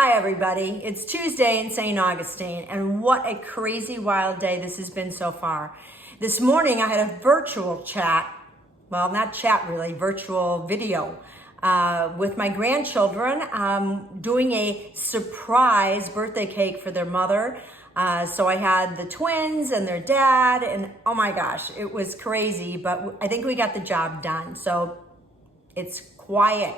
Hi everybody, it's Tuesday in St. Augustine, and what a crazy wild day this has been so far. This morning I had a virtual chat, well not chat really, virtual video with my grandchildren doing a surprise birthday cake for their mother. So I had the twins and their dad, and oh my gosh, it was crazy, but I think we got the job done. So it's quiet.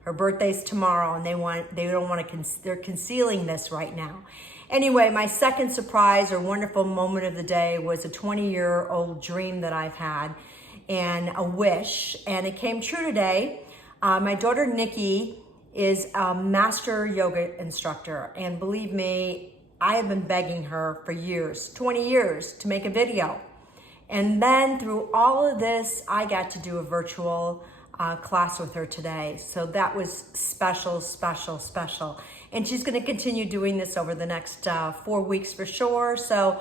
Her birthday's tomorrow, and they're concealing this right now. Anyway, my second surprise or wonderful moment of the day was a 20-year-old dream that I've had and a wish, and it came true today. My daughter Nikki is a master yoga instructor, and believe me, I have been begging her for years, 20 years, to make a video. And then through all of this, I got to do a virtual class with her today. So that was special, special, special. And she's going to continue doing this over the next 4 weeks for sure. So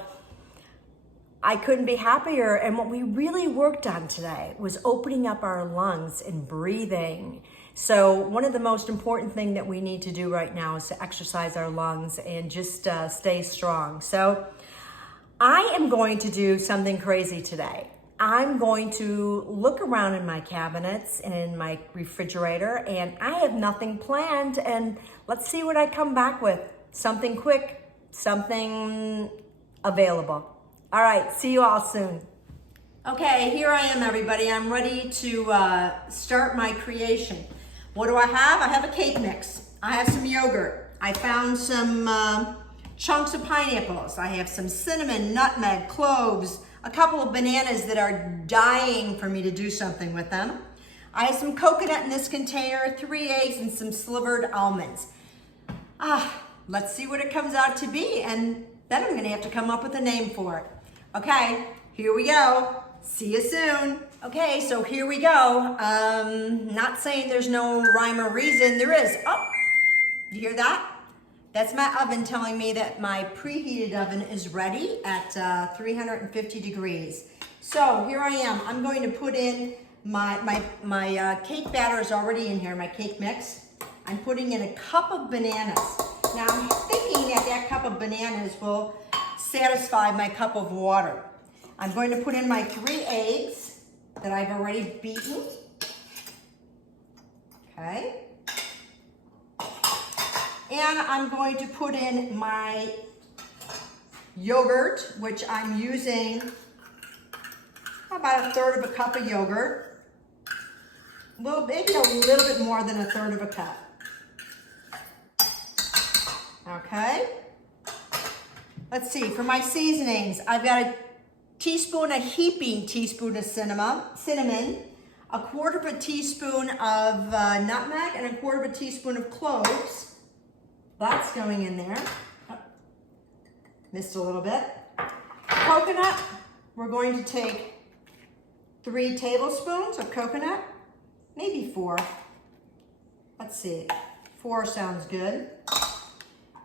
I couldn't be happier. And what we really worked on today was opening up our lungs and breathing. So one of the most important things that we need to do right now is to exercise our lungs and just stay strong. So I am going to do something crazy today. I'm going to look around in my cabinets and in my refrigerator, and I have nothing planned, and let's see what I come back with. Something quick, something available. All right, see you all soon. Okay, here I am, everybody. I'm ready to start my creation. What do I have? I have a cake mix. I have some yogurt. I found some chunks of pineapples. I have some cinnamon, nutmeg, cloves, a couple of bananas that are dying for me to do something with them. I have some coconut in this container, 3 eggs, and some slivered almonds. Let's see what it comes out to be, and then I'm gonna have to come up with a name for it. Okay, here we go. See you soon. Okay, so here we go. Not saying there's no rhyme or reason, there is. Oh, you hear that? That's my oven telling me that my preheated oven is ready at 350 degrees. So here I am. I'm going to put in my cake batter is already in here, my cake mix. I'm putting in a cup of bananas. Now I'm thinking that that cup of bananas will satisfy my cup of water. I'm going to put in my 3 eggs that I've already beaten. Okay. And I'm going to put in my yogurt, which I'm using about 1/3 of a cup of yogurt. Maybe a little bit more than 1/3 of a cup. Okay. Let's see, for my seasonings, I've got a heaping teaspoon of cinnamon, a 1/4 of a teaspoon of nutmeg, and a 1/4 of a teaspoon of cloves. That's going in there. Oh, missed a little bit. Coconut, we're going to take 3 tablespoons of coconut, maybe 4. Let's see, 4 sounds good.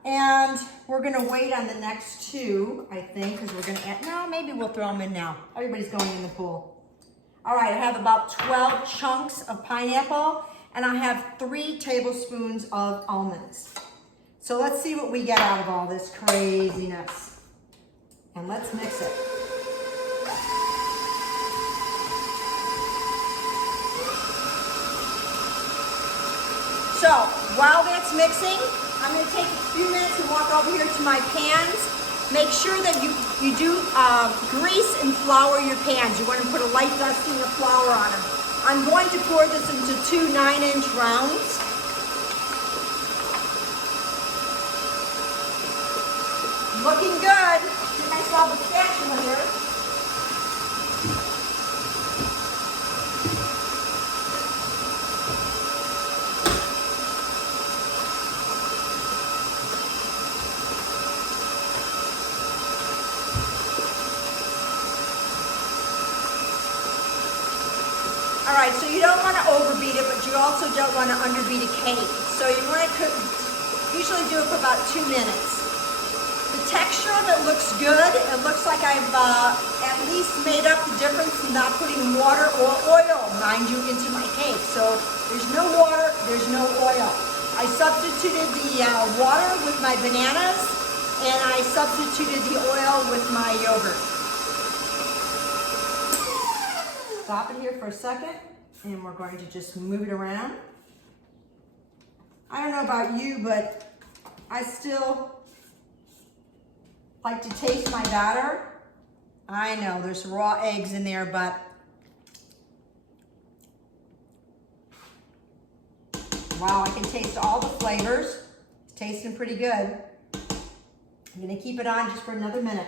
And we're gonna wait on the next 2, I think, because we're gonna add, no, maybe we'll throw them in now. Everybody's going in the pool. All right, I have about 12 chunks of pineapple, and I have 3 tablespoons of almonds. So let's see what we get out of all this craziness. And let's mix it. So while that's mixing, I'm going to take a few minutes and walk over here to my pans. Make sure that you do grease and flour your pans. You want to put a light dusting of flour on them. I'm going to pour this into 2 9-inch rounds. Looking good. Get myself a spatula here. All right, so you don't want to overbeat it, but you also don't want to underbeat a cake. So you want to usually do it for about 2 minutes. The texture of it looks good. It looks like I've at least made up the difference in not putting water or oil, mind you, into my cake. So there's no water, there's no oil. I substituted the water with my bananas, and I substituted the oil with my yogurt. Stop it here for a second, and we're going to just move it around. I don't know about you, but I still like to taste my batter. I know there's raw eggs in there, but wow, I can taste all the flavors. It's tasting pretty good. I'm gonna keep it on just for another minute.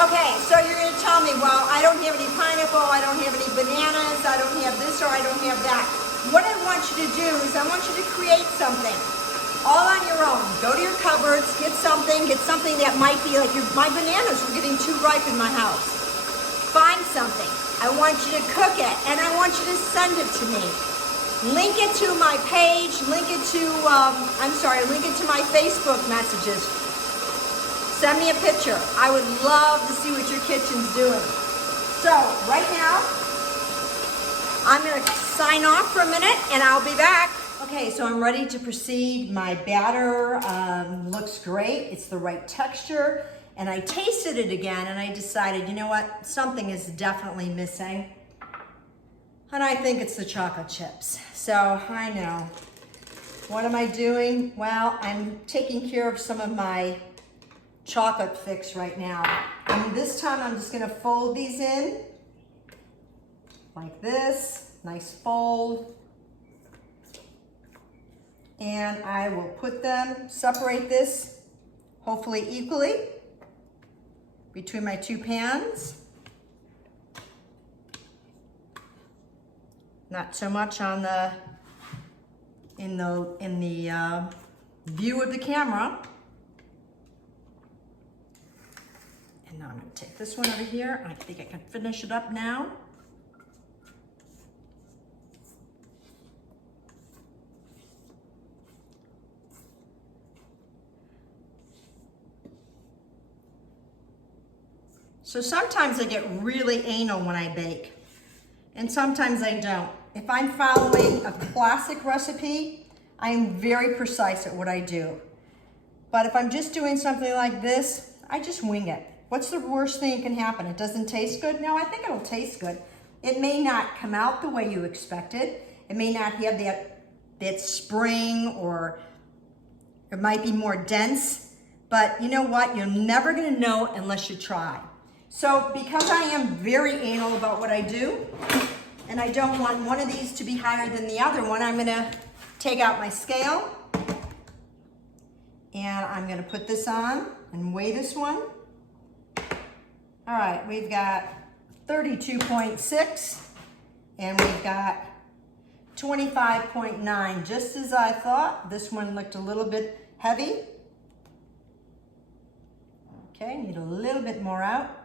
Okay, so you're gonna tell me, well, I don't have any pineapple, I don't have any bananas, I don't have this or I don't have that. What I want you to do is I want you to create something all on your own. Go to your cupboards, get something that might be like my bananas were getting too ripe in my house. Find something. I want you to cook it and I want you to send it to me. Link it to my page, link it to my Facebook messages. Send me a picture. I would love to see what your kitchen's doing. So right now, I'm gonna sign off for a minute and I'll be back. Okay, so I'm ready to proceed. My batter looks great. It's the right texture. And I tasted it again and I decided, you know what? Something is definitely missing. And I think it's the chocolate chips. So I know. What am I doing? Well, I'm taking care of some of my chocolate fix right now. And this time I'm just gonna fold these in like this, nice fold. And I will put them, separate this, hopefully equally, between my two pans. Not so much on the, in the view of the camera. And now I'm gonna take this one over here. I think I can finish it up now. So sometimes I get really anal when I bake, and sometimes I don't. If I'm following a classic recipe, I am very precise at what I do. But if I'm just doing something like this, I just wing it. What's the worst thing that can happen? It doesn't taste good? No, I think it'll taste good. It may not come out the way you expected. It may not have that spring, or it might be more dense. But you know what? You're never gonna know unless you try. So because I am very anal about what I do, and I don't want one of these to be higher than the other one, I'm gonna take out my scale, and I'm gonna put this on and weigh this one. All right, we've got 32.6, and we've got 25.9, just as I thought. This one looked a little bit heavy. Okay, need a little bit more out.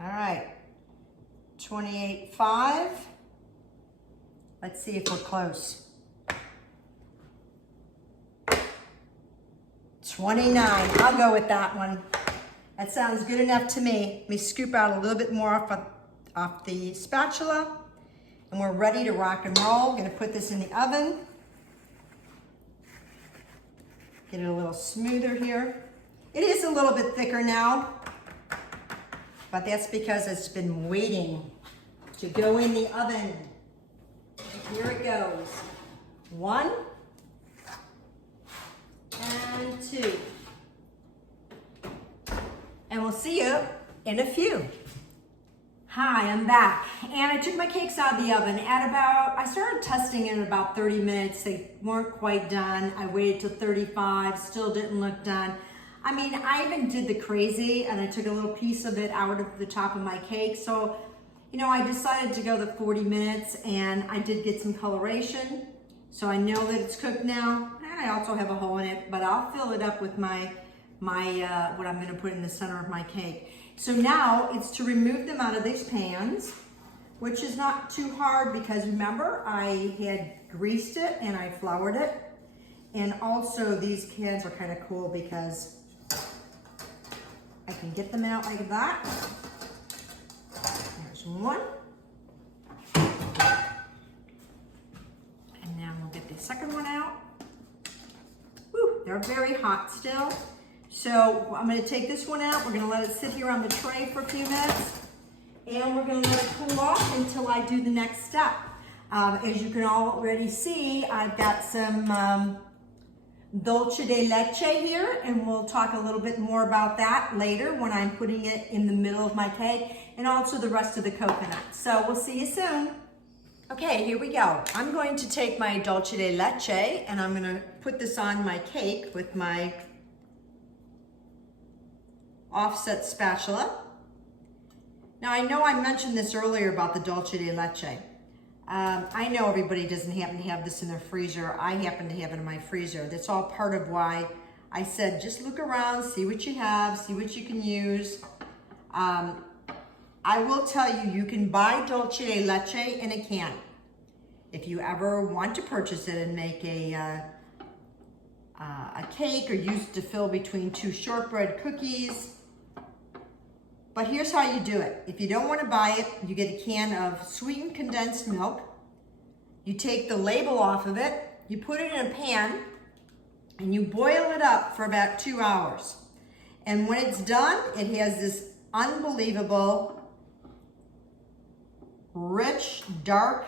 All right, 28.5. Let's see if we're close. 29, I'll go with that one. That sounds good enough to me. Let me scoop out a little bit more off the spatula, and we're ready to rock and roll. Gonna put this in the oven. Get it a little smoother here. It is a little bit thicker now, but that's because it's been waiting to go in the oven. Here it goes. 1 and 2. And we'll see you in a few. Hi, I'm back. And I took my cakes out of the oven I started testing in about 30 minutes. They weren't quite done. I waited till 35, still didn't look done. I mean, I even did the crazy, and I took a little piece of it out of the top of my cake. So, you know, I decided to go the 40 minutes, and I did get some coloration. So I know that it's cooked now. And I also have a hole in it, but I'll fill it up with my what I'm gonna put in the center of my cake. So now it's to remove them out of these pans, which is not too hard because remember, I had greased it and I floured it. And also these cans are kind of cool because I can get them out like that. There's one. second one out. Whew, they're very hot still. So I'm gonna take this one out. We're gonna let it sit here on the tray for a few minutes. And we're gonna let it cool off until I do the next step. As you can already see, I've got some dulce de leche here, and we'll talk a little bit more about that later when I'm putting it in the middle of my cake, and also the rest of the coconut. So we'll see you soon. Okay, here we go. I'm going to take my dulce de leche and I'm gonna put this on my cake with my offset spatula. Now I know I mentioned this earlier about the dulce de leche. I know everybody doesn't happen to have this in their freezer. I happen to have it in my freezer. That's all part of why I said just look around, see what you have, see what you can use. I will tell you, you can buy dulce de leche in a can. If you ever want to purchase it and make a cake or use it to fill between two shortbread cookies. But here's how you do it. If you don't want to buy it, you get a can of sweetened condensed milk. You take the label off of it, you put it in a pan, and you boil it up for about 2 hours. And when it's done, it has this unbelievable, rich, dark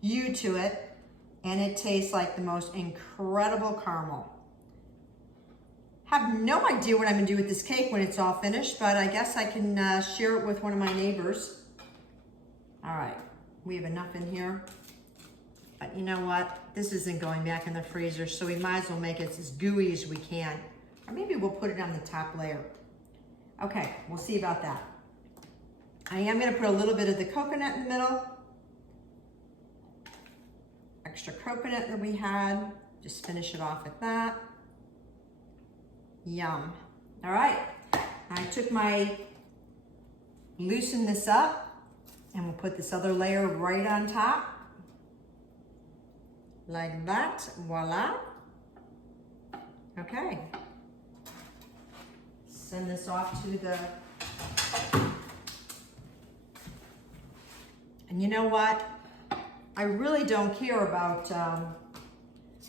hue to it, and it tastes like the most incredible caramel. Have no idea what I'm gonna do with this cake when it's all finished, but I guess I can share it with one of my neighbors. All right, we have enough in here. But you know what? This isn't going back in the freezer, so we might as well make it as gooey as we can. Or maybe we'll put it on the top layer. Okay, we'll see about that. I am gonna put a little bit of the coconut in the middle. Extra coconut that we had. Just finish it off with that. Yum. All right, I took loosen this up, and we'll put this other layer right on top. Like that, voila. Okay. Send this off to the, and you know what? I really don't care about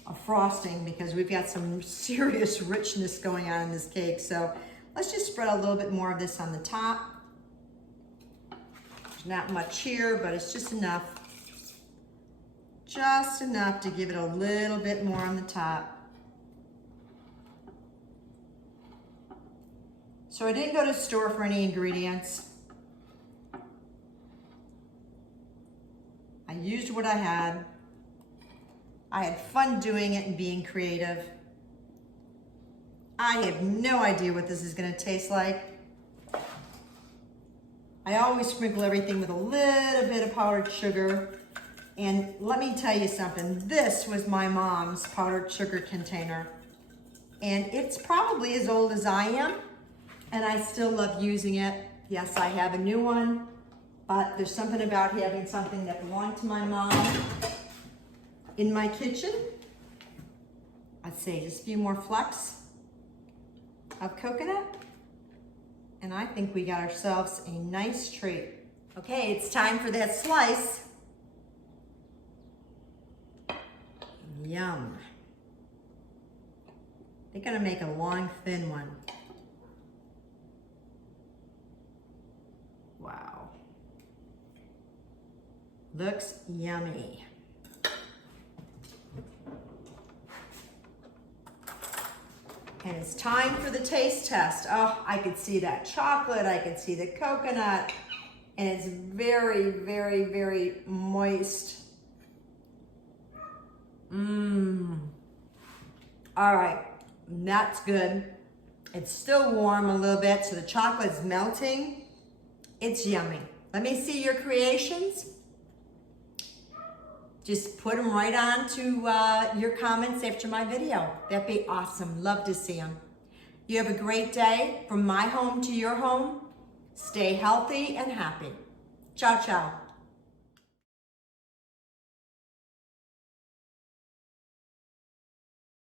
a frosting because we've got some serious richness going on in this cake. So let's just spread a little bit more of this on the top. There's not much here, but it's just enough. Just enough to give it a little bit more on the top. So I didn't go to the store for any ingredients. I used what I had. I had fun doing it and being creative. I have no idea what this is gonna taste like. I always sprinkle everything with a little bit of powdered sugar. And let me tell you something, this was my mom's powdered sugar container. And it's probably as old as I am, and I still love using it. Yes, I have a new one, but there's something about having something that belonged to my mom in my kitchen. I'd say just a few more flecks of coconut, and I think we got ourselves a nice treat. Okay, it's time for that slice. Yum. They're gonna make a long, thin one. Wow. Looks yummy. And it's time for the taste test. Oh, I could see that chocolate, I could see the coconut, and it's very, very, very moist. All right, that's good. It's still warm a little bit, so the chocolate's melting. It's yummy. Let me see your creations. Just put them right on to your comments after my video. That'd be awesome. Love to see them. You have a great day. From my home to your home. Stay healthy and happy. Ciao, ciao.